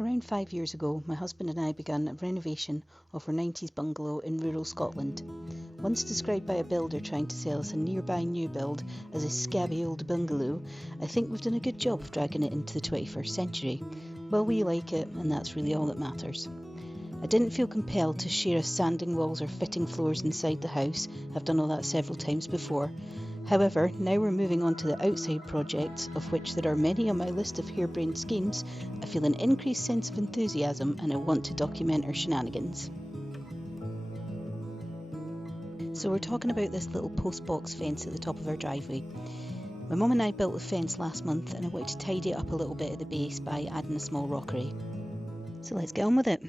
Around 5 years ago, my husband and I began a renovation of our 90s bungalow in rural Scotland. Once described by a builder trying to sell us a nearby new build as a scabby old bungalow, I think we've done a good job of dragging it into the 21st century. Well, we like it, and that's really all that matters. I didn't feel compelled to share sanding walls or fitting floors inside the house. I've done all that several times before. However, now we're moving on to the outside projects, of which there are many on my list of harebrained schemes. I feel an increased sense of enthusiasm and I want to document our shenanigans. So we're talking about this little post box fence at the top of our driveway. My mum and I built the fence last month and I want to tidy it up a little bit at the base by adding a small rockery. So let's get on with it.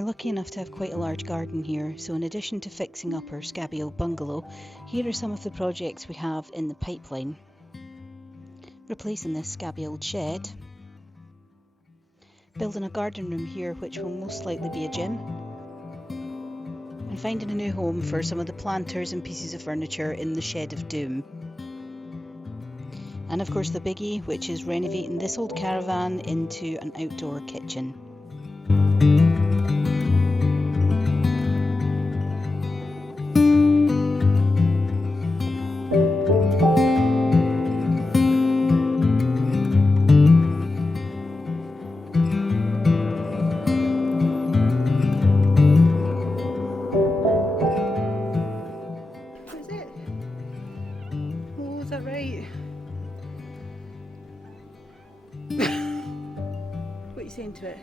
Lucky enough to have quite a large garden here, so in addition to fixing up our scabby old bungalow, here are some of the projects we have in the pipeline. Replacing this scabby old shed, building a garden room here which will most likely be a gym, and finding a new home for some of the planters and pieces of furniture in the shed of doom. And of course the biggie, which is renovating this old caravan into an outdoor kitchen. What are you saying to it?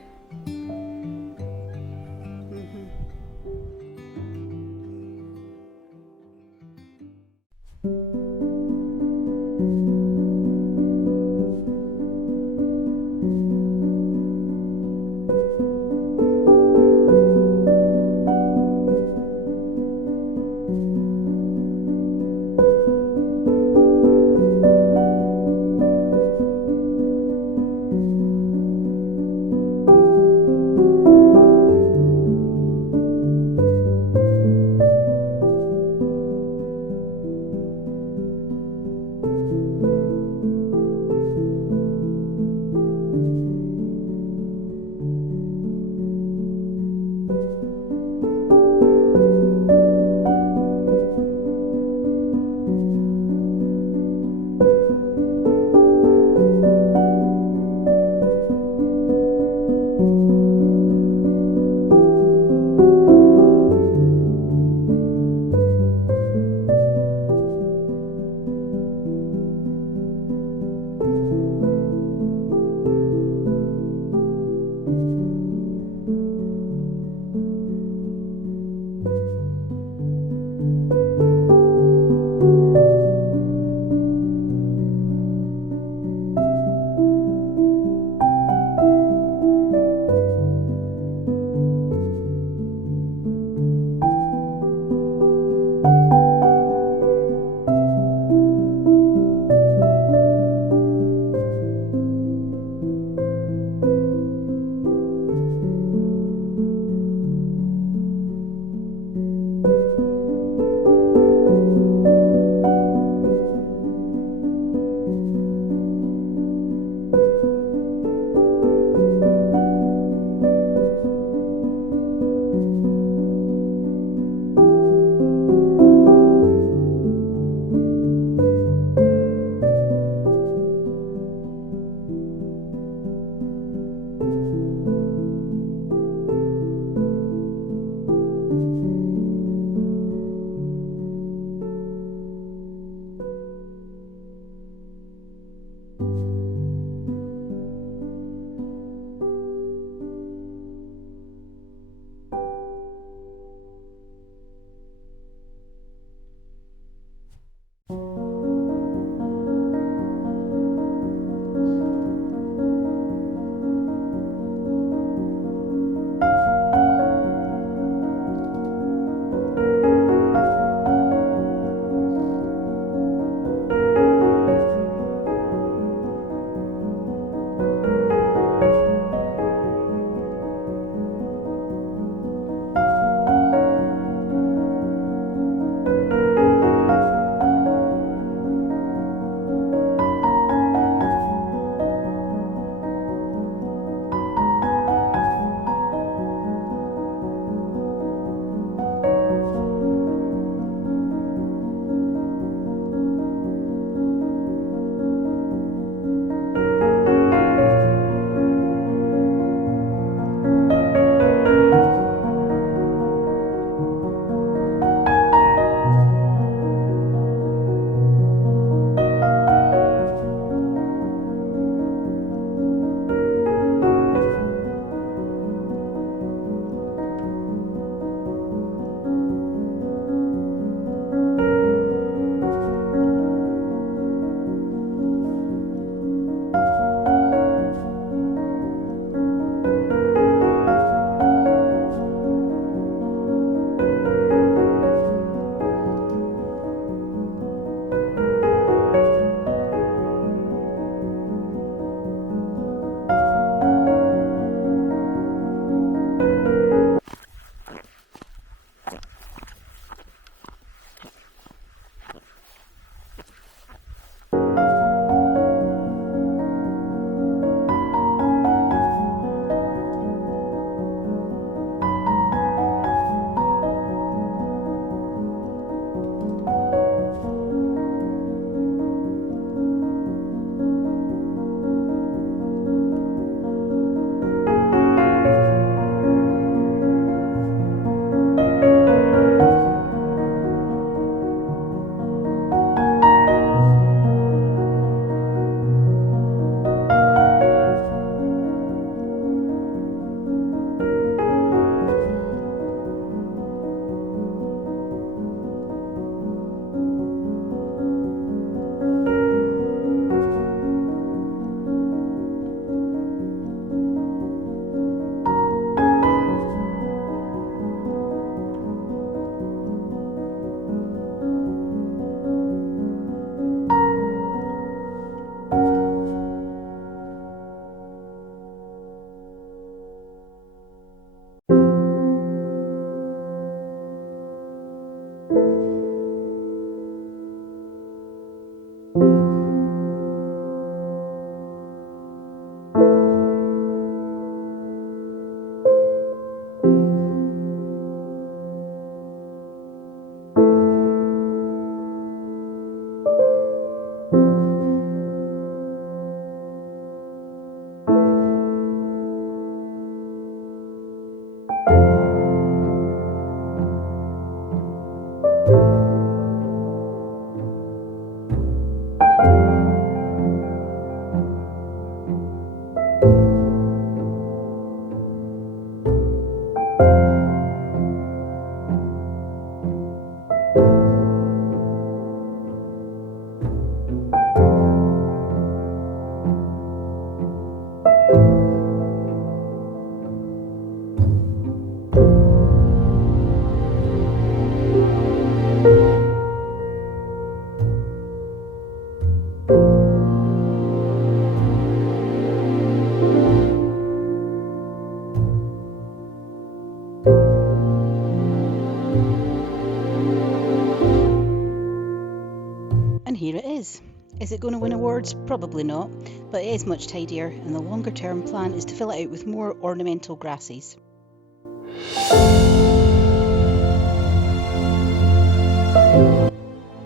And here it is. Is it going to win awards? Probably not, but it is much tidier, and the longer term plan is to fill it out with more ornamental grasses.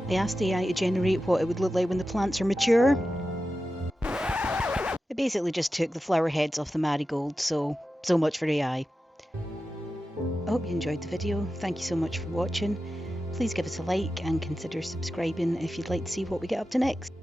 I asked AI to generate what it would look like when the plants are mature. It basically just took the flower heads off the marigold, so much for AI. I hope you enjoyed the video. Thank you so much for watching. Please give us a like and consider subscribing if you'd like to see what we get up to next.